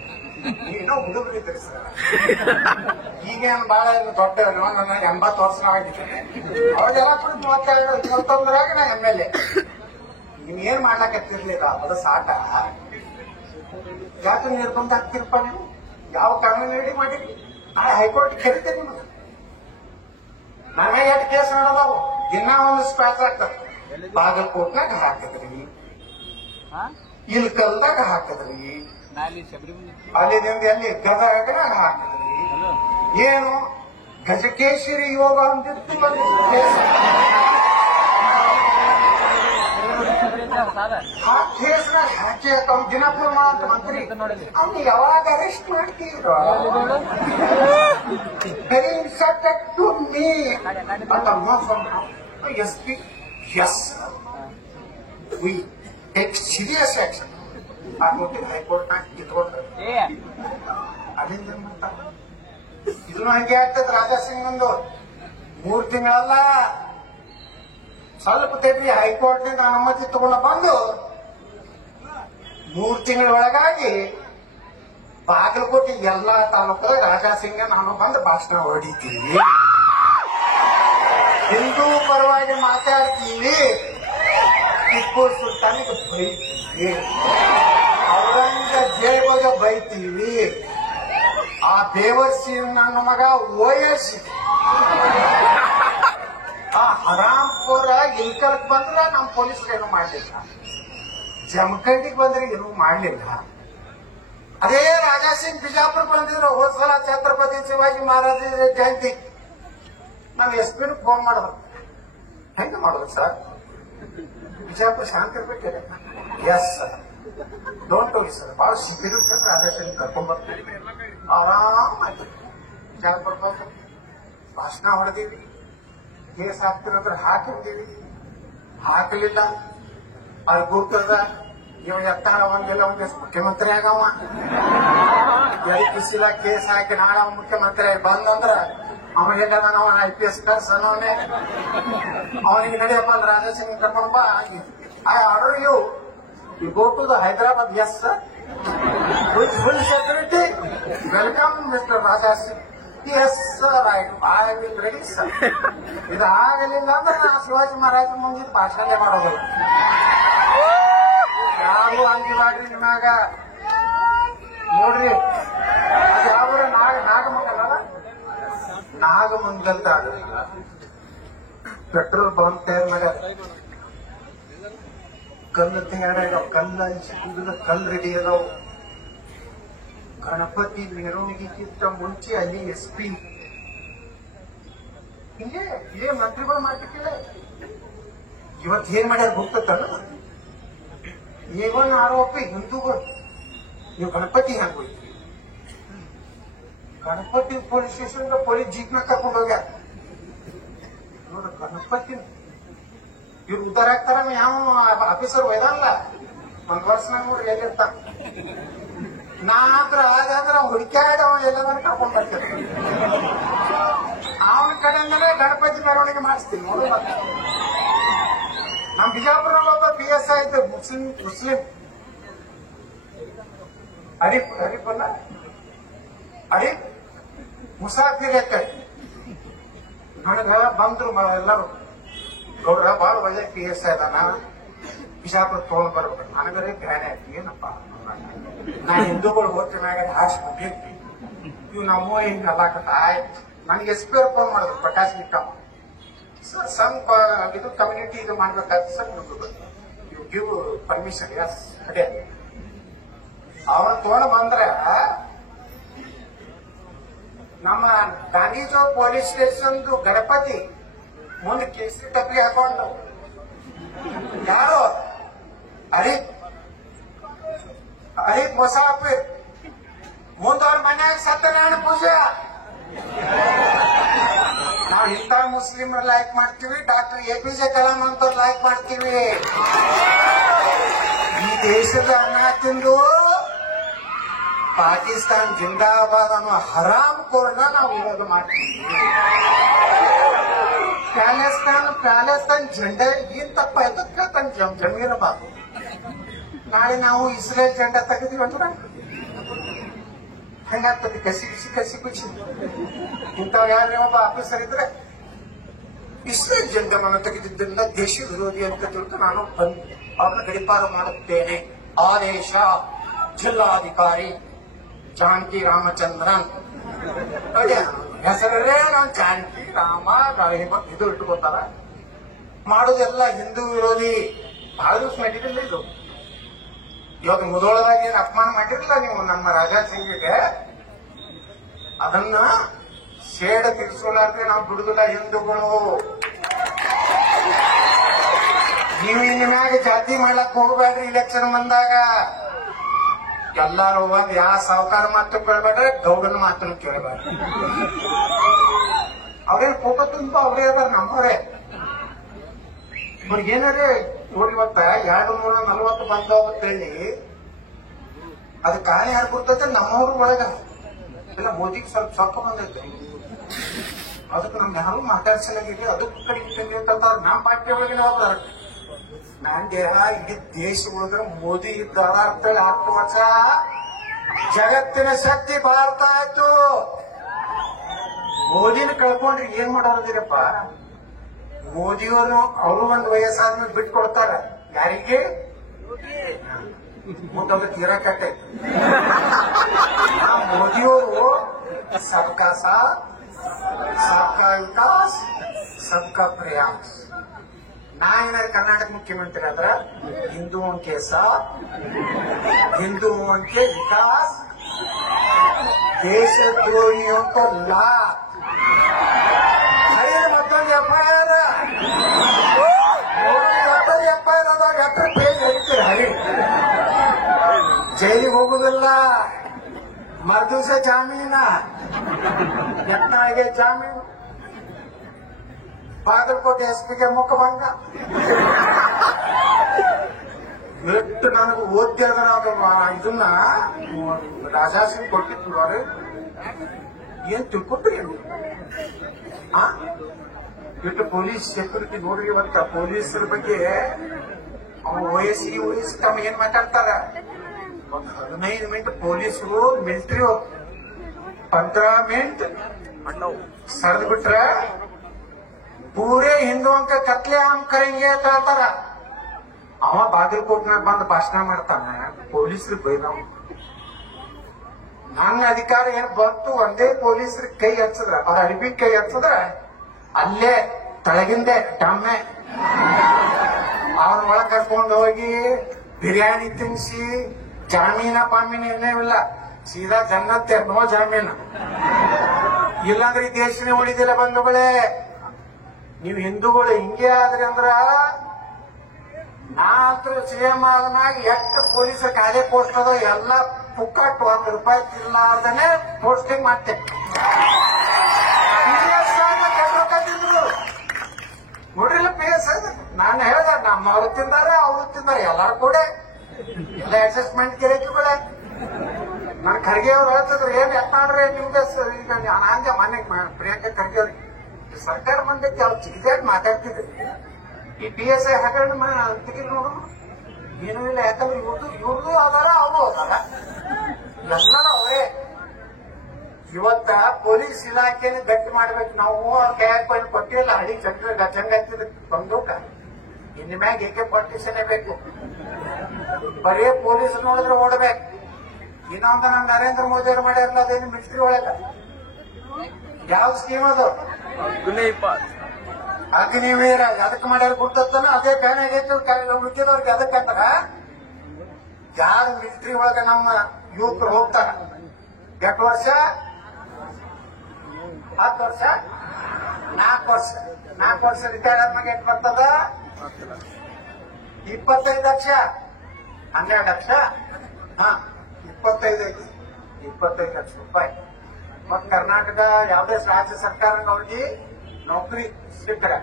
ಏನೋ ಹುಡುಗರಿದ್ರಿ ಸರ್. ಈಗೇನು ಬಹಳ ದೊಡ್ಡ 80 ವರ್ಷ ಆಗಿದ್ದೇನೆ. ಅವಾಗೆಲ್ಲ ಕೂಡ 21ರಾಗ ನಾ MLA. ನೀವೇನ್ ಮಾಡ್ಲಾಕತ್ತಿರ್ಲಿಲ್ಲ, ಅದು ಸಾಟ. ಯಾಕೆ ನಿರ್ಬಂಧ ಆಗ್ತಿರಪ್ಪ ನೀವು? ಯಾವ ಕಾನೂನು ರೆಡಿ ಮಾಡಿರಿ? ನಾಳೆ ಹೈಕೋರ್ಟ್ ಕರಿತೇನೆ ನಿಮಗೆ. ನಾವೇ ಎಷ್ಟು ಕೇಸ್ ನಡೆದವು, ದಿನ ಒಂದು ಸ್ಪ್ಯಾಚ್ ಆಗ್ತದೆ. ಬಾಗಲಕೋಟ್ನಾಗ ಹಾಕಿದ್ರಿ, ಇಲ್ಕಲ್ದಾಗ ಹಾಕಿದ್ರಿ, ಅಲ್ಲಿಂದ ಎಲ್ಲಿ ಗದಗನಾಗ ಹಾಕಿದ್ರಿ. ಏನು ಗಜಕೇಶ್ವರಿ ಯೋಗ ಅಂತಿತ್ತು ಆ ಕೇಸ್ನಾಗ ಹಾಕಿ ಅವ್ನು ದಿನಪುರ ಅಂತ ಮಂತ್ರಿ, ಅವ್ನು ಯಾವಾಗ ಅರೆಸ್ಟ್ ಮಾಡ್ತೀರ? ವೆರಿ ಇನ್ಸಲ್ಟೆಡ್ ಟು ಮೀ ಅಂತ SP. Yes, we take serious action. ಆಗ್ಬಿಟ್ಟು ಹೈಕೋರ್ಟ್ನಾಗ ಕಿತ್ಕೊಂಡ್ರೆ ಅಲ್ಲಿಂದ ಇದನ್ನು ಹಂಗೆ ಆಗ್ತದೆ. ರಾಜಾಸಿಂಗ್ ಒಂದು 3 ತಿಂಗಳಲ್ಲ, ಸ್ವಲ್ಪ ತೆಗಿ ಹೈಕೋರ್ಟ್ನಿಂದ ಅನುಮತಿ ತಗೊಂಡು ಬಂದು 3 ತಿಂಗಳ ಒಳಗಾಗಿ ಬಾಗಲಕೋಟೆ ಎಲ್ಲಾ ತಾಲೂಕದಾಗ ರಾಜಾಸಿಂಗ ನಾನು ಬಂದು ಭಾಷಣ ಹೊಡಿತೀವಿ, ಹಿಂದೂ ಪರವಾಗಿ ಮಾತಾಡ್ತೀವಿ, ಟಿಪ್ಪು ಸುಲ್ತಾನಿಗೆ ಬೈತೀವಿ, ಔರಂಗಜೇಬಗೆ ಬೈತೀವಿ, ಆ ಬೇವರ್ಸಿ ನನ್ನ ಮಗ OS ಆ ಹರಾಂಪುರ ಇಲ್ಕಲ್ಕ್ ಬಂದ್ರ ನಮ್ ಪೊಲೀಸರು ಏನು ಮಾಡ್ಲಿಲ್ಲ, ಜಮಖಂಡಿಗೆ ಬಂದ್ರೆ ಏನೂ ಮಾಡ್ಲಿಲ್ಲ. ಅದೇ ರಾಜಾಸಿಂಗ್ ಬಿಜಾಪುರ ಬಂದಿದ್ರು ಹೋದ್ ಸಲ ಛತ್ರಪತಿ ಶಿವಾಜಿ ಮಹಾರಾಜ ಜಯಂತಿ. ನಾವು SP ಫೋನ್ ಮಾಡಿದ್ರು, ಹೆಂಗ ಮಾಡೋದು ಸರ್, ಬಿಜಾಪುರ ಶಾಂತಿ ಇರ್ಬೇಕಿಲ್ಲ. Yes sir, don't worry sir, ಬಹಳ ಶಿಬಿರ ರಾಜಾಸಿಂಗ್ ಕರ್ಕೊಂಡ್ಬರ್ತೀವಿ, ಆರಾಮಾಗಿ ಬಿಜಾಪುರ ಬಂದು ಭಾಷಣ ಹೊಡೆದೀವಿ, ಕೇಸ್ ಹಾಕ್ತಿರೋದ್ರ ಹಾಕಿರ್ತೀವಿ, ಹಾಕಲಿಲ್ಲ ಅದು ಗೊತ್ತದ. ಇವ ಎತ್ತಾಳ ಒಂದಿಲ್ಲ ಒಂದ್ ಮುಖ್ಯಮಂತ್ರಿ ಆಗವ, ಕಿಸಿಲ ಕೇಸ್ ಹಾಕಿ ನಾಳ ಮುಖ್ಯಮಂತ್ರಿ ಆಗಿ ಬಂದಂದ್ರ ಅವಾಗೆಲ್ಲ ನಾವು IPS ಕರ್ಸನವನೇ ಅವನಿಗೆ ನಡೆಯಪ್ಪ ರಾಜಾಸಿಂಗ್ ಕರ್ಕೊಂಡ್ ಬಾ. I order you go to the Hyderabad. Yes sir, with full security. Welcome mister Rajasingh. Yes sir, I will ready sir. ಇದು ಆಗಲಿಲ್ಲ ಅಂದ್ರೆ ನಾ ಶಿವಾಜಿ ಮಹಾರಾಜ ಮುಂದಿನ ಭಾಷಣೆ ಮಾಡೋದಿಲ್ಲ. ಯಾರು ಅಂಗಿ ಮಾಡ್ರಿ ನಿಮ್ಮಾಗ ನೋಡ್ರಿ, ಅದು ಯಾವ ನಾಗಮಂಗಲ ನಾಗಮಂಗಲ್ದ ಪೆಟ್ರೋಲ್ ಬಂಕ್ ಟೈಮ್ನಾಗ ಕಲ್ಲು ತಯಾರಾಗ ಕಲ್ಲು ರೆಡಿ ಅದಾವ. ಗಣಪತಿ ಮೆರವಣಿಗೆಗಿಂತ ಮುಂಚೆ ಅಲ್ಲಿ SP ಹಿಂಗೆ ಇದೇ ಮಂತ್ರಿಗಳು ಮಾಡ್ತಿಕ್ಕಿಲ್ಲ. ಇವತ್ತು ಏನ್ ಮಾಡ್ಯಾರ ಗೊತ್ತಲ್ಲ, ಏವನ್ ಆರೋಪಿ ಹಿಂದೂಗಳು ನೀವು ಗಣಪತಿ ಹೆಂಗ್ ಹೋಯ್ತು, ಗಣಪತಿ ಪೊಲೀಸ್ ಸ್ಟೇಷನ್ ಪೊಲೀಸ್ ಜೀಪ್ನ ಕರ್ಕೊಂಡು ಹೋಗ್ಯಾರ. ನೋಡ್ರಿ ಗಣಪತಿ ಇವ್ರು ಉದ್ದಾರ ಆಗ್ತಾರ ಯಾವ ಆಫೀಸರ್ ಒಯ್ದಲ್ಲ ಒಂದ್ ವರ್ಷನಾಗ ನೋಡ್ರಿ ಎಲ್ಲಿರ್ತಾರ. ನಾ ಅಂದ್ರ ಅದಾದ್ರ ಹುಡುಕ್ಯಾಡ ಎಲ್ಲಾದ್ರೂ ಕರ್ಕೊಂಡ್ ಬರ್ತೀನಿ. ಅವನ ಕಡೆಯಿಂದಲೇ ಗಣಪತಿ ಮೆರವಣಿಗೆ ಮಾಡಿಸ್ತೀನಿ ನೋಡಿ. ನಮ್ ಬಿಜಾಪುರಲ್ಲಿ ಒಬ್ಬ PSI ಇದ್ದು ಮುಸ್ಲಿಂ ಅರೀಫ್ ಮುಸಾಫಿರ್ ನನಗ ಬಂದ್ರು ಎಲ್ಲರೂ ಗೌಡ್ರ ಬಾಳ ಒಳ್ಳೆ PSI ಅದಾನ, ಬಿಜಾಪುರ ತಗೊಂಡ್ ಬರ್ಬೇಕು. ನನಗರೇ ಬ್ಯಾನೆ ಆಯ್ತು, ಏನಪ್ಪ ನಾ ಹಿಂದೂಗಳು ಹೋಗ್ತಿನಾಗ ಹಾಸ್ಬಿಟ್ಟಿರ್ತಿ ಇವ್ ನಮ್ಮ ಹಿಂಗ ಅಲ್ಲಾಕತ್ತ. ಆಯ್ತು, ನನಗೆ SP ಅವ್ರು ಫೋನ್ ಮಾಡಿದ್ರು, ಪ್ರಕಾಶ್ ನಿಕ್ಕಮ್ಮ ಸರ್ ಸಮ್ ಇದು ಕಮ್ಯುನಿಟಿ ಇದು ಮಾಡ್ಬೇಕಾಯ್ತು sir, you give permission. Yes ಅದೇ ಅವ್ರ ತಗೊಂಡ್ ಬಂದ್ರ ನಮ್ಮ ಗಾಂಧಿ ಚೌಕ್ ಪೊಲೀಸ್ ಸ್ಟೇಷನ್ ಗಣಪತಿ ಮುಂದೆ ಕೇಸರಿ ಟಪ್ಪಲಿ ಹಾಕೊಂಡು ಯಾರು ಅರೀಫ್ ಮುಸಾಫಿರ್ ಮುಂದವ್ರ ಮನ್ಯಾಗ ಸತ್ಯನಾರಾಯಣ ಪೂಜೆ. ನಾವು ಇಂಥ ಮುಸ್ಲಿಮ್ ಲೈಕ್ ಮಾಡ್ತೀವಿ, ಡಾಕ್ಟರ್ APJ ಕಲಾಂ ಅಂತ ಲೈಕ್ ಮಾಡ್ತೀವಿ. ಈ ದೇಶದ ಅನ್ನ ತಿಂದು ಪಾಕಿಸ್ತಾನ್ ಜಿಂದಾಬಾದ್ ಅನ್ನೋ ಹರಾಮ್ ಕೋರ್ನ ನಾವು ವಿರೋಧ ಮಾಡ್ತೀವಿ. ಪ್ಯಾಲೆಸ್ತಾನ್ ಜೆಂಡಾ ಏನ್ ತಪ್ಪ ಎದಕ್ಕೆ ತನ್ನ ಜಮೀರಬಾರ್ದು. ನಾಳೆ ನಾವು ಇಸ್ರೇಲ್ ಜೆಂಡಾ ತೆಗೆದಿವಿ ಅಂದ್ರೆ ಹೆಂಗಾಗ್ತದೆ? ಕಸಿ ಕುಚಿ ಇಂಥವ್ ಯಾರೇ ಒಬ್ಬ ಆಫೀಸರ್ ಇದ್ರೆ ಇಸ್ರೇಲ್ ಜೆಂಡಾವನ್ನು ತೆಗೆದಿದ್ದರಿಂದ ದೇಶ ವಿರೋಧಿ ಅಂತ ತಿಳ್ಕೊಂಡು ನಾನು ಅವ್ರನ್ನ ಗಡಿಪಾರ ಮಾಡುತ್ತೇನೆ. ಆದೇಶ ಜಿಲ್ಲಾಧಿಕಾರಿ ಜಾನಕಿ ರಾಮಚಂದ್ರನ್. ಹೆಸರೇ ನಾನು ಜಾನಕಿ ರಾಮ ಇದು ಇಟ್ಟುಕೊತಾರ. ಮಾಡೋದೆಲ್ಲ ಹಿಂದೂ ವಿರೋಧಿ. ಬಹಳ ದಿವಸ ನಡೀತಿಲ್ಲ ಇದು. ಇವಾಗ ಮುದೋಳದಾಗ ಏನ್ ಅಪಮಾನ ಮಾಡಿರಲಿಲ್ಲ ನೀವು ನಮ್ಮ ರಾಜಾ ಸಿಂಗಿಗೆ, ಅದನ್ನ ಶೇಡ ತಿರ್ಸೋಲಾರ್ದೆ ನಾವು ಬಿಡುದಿಲ್ಲ ಹಿಂದೂಗಳು. ನೀವು ಇನ್ನ ಮ್ಯಾಗ ಜಾತಿ ಮಾಡ್ಲಕ್ ಹೋಗ್ಬೇಡ್ರಿ. ಇಲೆಕ್ಷನ್ ಬಂದಾಗ ಎಲ್ಲಾರು ಒಂದ್ ಯಾವ ಸಾವುಕಾರ ಮಾತು ಕೇಳ್ಬೇಡ್ರಿ, ಗೌಡನ ಮಾತನ್ನು ಕೇಳಬೇಡ್ರಿ. ಅವ್ರೇನ್ ಫೋಟೋ ತುಂಬ ಅವ್ರೇ ಅದಾರ, ನಮ್ಮವ್ರೆ. ಇವ್ರಿಗೇನಾರೇ ನೋಡಿ ಇವತ್ತ 240 ಬಂದವ ಹೇಳಿ ಅದ್ ಕಾರಣ ಯಾರು ಕೊಡ್ತೈತೆ? ನಮ್ಮವ್ರ ಒಳಗ ಇಲ್ಲ ಮೋದಿಗೆ ಸ್ವಲ್ಪ ಬಂದೈತೆ. ಅದಕ್ಕೆ ನಮ್ಗೆ ಯಾರು ಮಾತಾಡ್ಸಲಾಗಿದೆ, ಅದಕ್ಕೆ ಕಡಿಮೆ ಅಂತಂದ್ರೆ ನಮ್ಮ ಪಾರ್ಟಿ ಒಳಗಿನ ಹೋಗ್ತಾರ. ನಂಗೆ ಇಡೀ ದೇಶ ಒಳಗ ಮೋದಿ ಇದ್ದಾರ ಅಂತ 10 ವರ್ಷ ಜಗತ್ತಿನ ಶಕ್ತಿ ಭಾರತ ಆಯ್ತು. ಮೋದಿನ ಕಳ್ಕೊಂಡ್ರಿ ಏನ್ ಮಾಡೋದಿರಪ್ಪ? ಮೋದಿಯವರು ಅವರು ಒಂದು ವಯಸ್ಸಾದ್ಮೇಲೆ ಬಿಟ್ಟು ಕೊಡ್ತಾರ. ಯಾರಿಗೆ? ಮುಂದೊಂದು ತೀರಾ ಕಟ್ಟೈತಿ. ಮೋದಿಯವರು ಸಬ್ಕಾ ಸಾಥ್ ಸಬ್ಕಾ ವಿಕಾಸ್ ಸಬ್ಕಾ ಪ್ರಯಾಸ್. ನಾ ಏನಾದ್ರು ಕರ್ನಾಟಕ ಮುಖ್ಯಮಂತ್ರಿ ಆದ್ರ ಹಿಂದೂಂಕೆ ಸಾಥ್ ಹಿಂದೂಂಕೆ ವಿಕಾಸ್ ದೇಶದ್ರೋಹಿयों को लाभ. ಮತ್ತೊಂದು FIR ಅದಾಗ 10 ಪೇಜ್ ಹೇಳ್ತೀರಿ. ಹರಿ ಜೈಲಿಗೆ ಹೋಗುದಿಲ್ಲ, ಮರ್ದಿವಸ ಜಾಮೀನ, ಯತ್ನಾಳಿಗೆ ಜಾಮೀನು, ಬಾಗಲಕೋಟೆ SP ಮುಖಭಂಗ. ಎಷ್ಟು ನನಗೆ ಓದ್ತಿರದ ಇದನ್ನ ರಾಜಾಸಿಂಗ್ ಕೊಟ್ಟಿತ್ತು ಅವ್ರು. ಏನ್ ತಿಳ್ಕೊಟ್ರಿ ಇಟ್ಟು ಪೊಲೀಸ್ ಸೆಕ್ಯೂರಿಟಿ ನೋಡ್ರಿ. ಇವತ್ತ ಪೊಲೀಸರ ಬಗ್ಗೆ OS ತಮ್ಮ ಏನ್ ಮಾತಾಡ್ತಾರ? ಒಂದ್ 15 ಮಿನಿಟ್ ಪೊಲೀಸರು ಮಿಲಿಟರಿ 15 ಮಿನಿಟ್ ಸರಿದ್ ಬಿಟ್ರ ಪೂರೇ ಹಿಂದೂ ಅಂಕ ಕತ್ಲೆ ಆಮ್ ಕರೆಂಗೆ ಅಂತ ಹೇಳ್ತಾರ. ಅವ ಬಾಗಲಕೋಟ್ನಾಗ ಬಂದು ಭಾಷಣ ಮಾಡ್ತಾನ, ಪೊಲೀಸರು ಬೈದವ. ನನ್ನ ಅಧಿಕಾರ ಏನ್ ಬಂತು, ಒಂದೇ ಪೊಲೀಸರು ಕೈ ಹಚ್ಚದ್ರ, ಅವ್ರ ಅರಿಬಿ ಕೈ ಹಚ್ಚದ್ರ ಅಲ್ಲೇ ತಳಗಿಂದೆ ಡಮ್ಮೆ ಅವ್ರ ಒಳಗ್ ಕರ್ಕೊಂಡು ಹೋಗಿ ಬಿರಿಯಾನಿ ತಿನ್ಸಿ ಜಾಮೀನ ಪಾಮೀನ ಏನೇವಿಲ್ಲ, ಸೀದಾ ಜನ್ನತ್ತೆ, ನೋ ಜಾಮೀನ. ಇಲ್ಲಾಂದ್ರೆ ಈ ದೇಶನೇ ಉಳಿದಿಲ್ಲ ಬಂಧುಗಳೇ. ನೀವು ಹಿಂದೂಗಳು ಹಿಂಗೆ ಆದ್ರಿ ಅಂದ್ರ ನಾತ್ರ CM ಆದ್ಮ್ಯಾಗ ಎಷ್ಟು ಪೊಲೀಸರ ಕಾಲೇ ಪೋಸ್ಟ್ ಅದ ಎಲ್ಲ ಪುಕ್ಕಟ್ಟು ₹1 ಇಲ್ಲಾರ್ದನೆ ಪೋಸ್ಟಿಂಗ್ ಮಾಡ್ತೇವೆ. ನೋಡ್ರಿಲ್ಲ PS ನಾನು ಹೇಳಿದೆ ನಮ್ಮವ್ರು ತಿಂದಾರೆ ಅವ್ರು ತಿಂದಾರೆ ಎಲ್ಲಾರು ಕೂಡ ಎಲ್ಲ ಅಡ್ಜಸ್ಟ್ಮೆಂಟ್ ಗಿರಕಿ ಕೂಡ ನನ್ ಖರ್ಗೆ ಅವ್ರು ಹೇಳ್ತಿದ್ರು ಏನ್ ಎತ್ತಾಡ್ರಿ ನಿಮ್ಗೆ ಈಗ ನಾಂದೆ ಮನೆಗೆ ಪ್ರಿಯಾಂಕಾ ಖರ್ಗೆ ಅವ್ರಿಗೆ ಸರ್ಕಾರ ಮಂದಕ್ಕೆ ಅವ್ರು ಚಿಗಿದಾಗಿ ಮಾತಾಡ್ತಿದ್ರು ಈ PSI ಹಗರಣ ಅಂತಿಗೆ ನೋಡು ಏನೂ ಇಲ್ಲ. ಯಾಕಂದ್ರೆ ಇವ್ರದ್ದು ಅದಾರ ಅವರು ಅದಾರ ಎಲ್ಲರೂ ಅವರೇ. ಇವತ್ತ ಪೊಲೀಸ್ ಇಲಾಖೆನ ಗಟ್ಟಿ ಮಾಡ್ಬೇಕು ನಾವು. ಕೈಯಾಗ ಕೊಟ್ಟಿಲ್ಲ ಹಳಿ ಜಂಗ ಹತ್ತಿದ ಬಂದೂಕ ಇನ್ ಮ್ಯಾಗ AK-47 ಬೇಕು. ಬರೀ ಪೊಲೀಸ್ ನೋಡಿದ್ರೆ ಓಡ್ಬೇಕು. ಇನ್ನೊಂದು ನಮ್ ನರೇಂದ್ರ ಮೋದಿ ಅವರು ಮಾಡ್ಯಾರಲ್ಲ ಅದೇನು ಮಿಲಿಟರಿ ಒಳಗ ಯಾವ ಸ್ಕೀಮ್ ಅದು ಅಗ್ನಿವೀರ ಅದಕ್ಕೆ ಮಾಡ್ಯಾರ ಗುರ್ತತ್ತಾನ ಅದೇ ಫ್ಯಾನ್ ಆಗೈತಿ ಉಳಿದವ್ರಿಗೆ ಅದಕ್ಕೆ ಅಂತಾರ. ಯಾರು ಮಿಲಿಟರಿ ಒಳಗ ನಮ್ಮ ಯುವಕರು ಹೋಗ್ತಾರ 8 ವರ್ಷ 10 ವರ್ಷ 4 ವರ್ಷ ರಿಟೈರ್ ಆದ್ಮಾಗ ಎಷ್ಟು ಬರ್ತದ 25 ಲಕ್ಷ 12 ಲಕ್ಷ 25 ಲಕ್ಷ ರೂಪಾಯಿ. ಮತ್ ಕರ್ನಾಟಕ ಯಾವುದೇ ರಾಜ್ಯ ಸರ್ಕಾರ ಅವ್ರಿಗೆ ನೌಕರಿ ಸಿಕ್ಕರ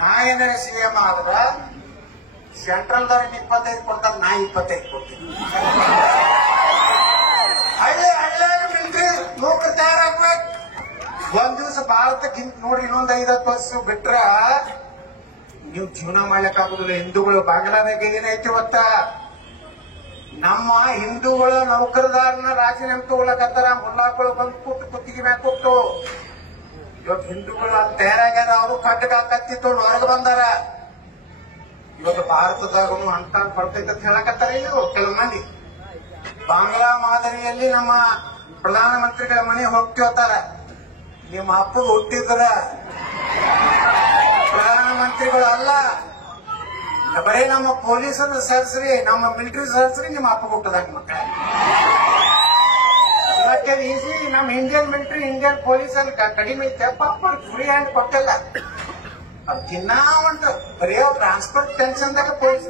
ನಾ ಏನಾರ CM ಆದ್ರ ಸೆಂಟ್ರಲ್ ದವ್ರಿಗೆ 25 ಕೊಡ್ತಾರೆ, ನಾ 25 ಕೊಡ್ತೀನಿ. ಹಳ್ಳಿ ಮಿಲಿಟರಿ ನೌಕರಿ ತಯಾರಾಗ್ಬೇಕು. ಒಂದ್ ದಿವಸ ಭಾರತಕ್ಕೆ ನೋಡ್ರಿ ಇನ್ನೊಂದ್ 5-10 ವರ್ಷ ಬಿಟ್ರ ನೀವು ಜೀವನ ಮಾಡ್ಲಿಕ್ಕೆ ಆಗುದಿಲ್ಲ. ಹಿಂದೂಗಳು ಬಾಂಗ್ಲಾದೇಶ ಏನೈತಿ ಇವತ್ತ ನಮ್ಮ ಹಿಂದೂಗಳ ನೌಕರದಾರನ ರಾಜೀನಾಮೆ ತಗೊಳಕತ್ತಾರ. ಮುಲ್ಲಾಗಳು ಬಂದು ಕುತ್ತಿಗೆ ಮ್ಯಾಗ ಕೊಟ್ಟು ಇವತ್ತು ಹಿಂದೂಗಳು ಅಲ್ಲಿ ತಯಾರಾಗ್ಯಾರ. ಅವರು ಕಟ್ಟಗಾಕತ್ತಿತ್ತು ಹೊರಗೆ ಬಂದಾರ. ಇವತ್ತು ಭಾರತದಾಗೂ ಅಂತ ಬರ್ತೈತೆ ಅಂತ ಹೇಳಕತ್ತಾರ. ಇಲ್ಲಿ ಕೆಲವು ಮಂದಿ ಬಾಂಗ್ಲಾ ಮಾದರಿಯಲ್ಲಿ ನಮ್ಮ ಪ್ರಧಾನಮಂತ್ರಿಗಳ ಮನೆ ಹೋಗ್ತಿರ್ತಾರ. ನಿಮ್ಮ ಅಪ್ಪ ಹುಟ್ಟಿದ್ರ ಪ್ರಧಾನಮಂತ್ರಿಗಳು ಅಲ್ಲ, ಬರೀ ನಮ್ಮ ಪೊಲೀಸರು ಸೇರ್ಸ್ರಿ, ನಮ್ಮ ಮಿಲಿಟರಿ ಸೇರ್ಸ್ರಿ, ನಿಮ್ಮ ಅಪ್ಪ ಹುಟ್ಟದಾಗ ಮಕ್ಕಳ ಇವತ್ತೇ ಈಸಿ. ನಮ್ಮ ಇಂಡಿಯನ್ ಮಿಲಿಟರಿ ಇಂಡಿಯನ್ ಪೊಲೀಸ್ ಅಲ್ಲಿ ಕಡಿಮೆ ಐತೆ. ಪಾಪ ಫ್ರೀ ಹ್ಯಾಂಡ್ ಕೊಟ್ಟಿಲ್ಲ. ದಿನ ಉಂಟು ಬರೀ ಟ್ರಾನ್ಸ್ಪೋರ್ಟ್ ಟೆನ್ಷನ್ದಾಗ ಪೊಲೀಸ್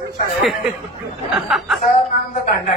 ಸರ್ ನಮ್ದು ಗಂಡ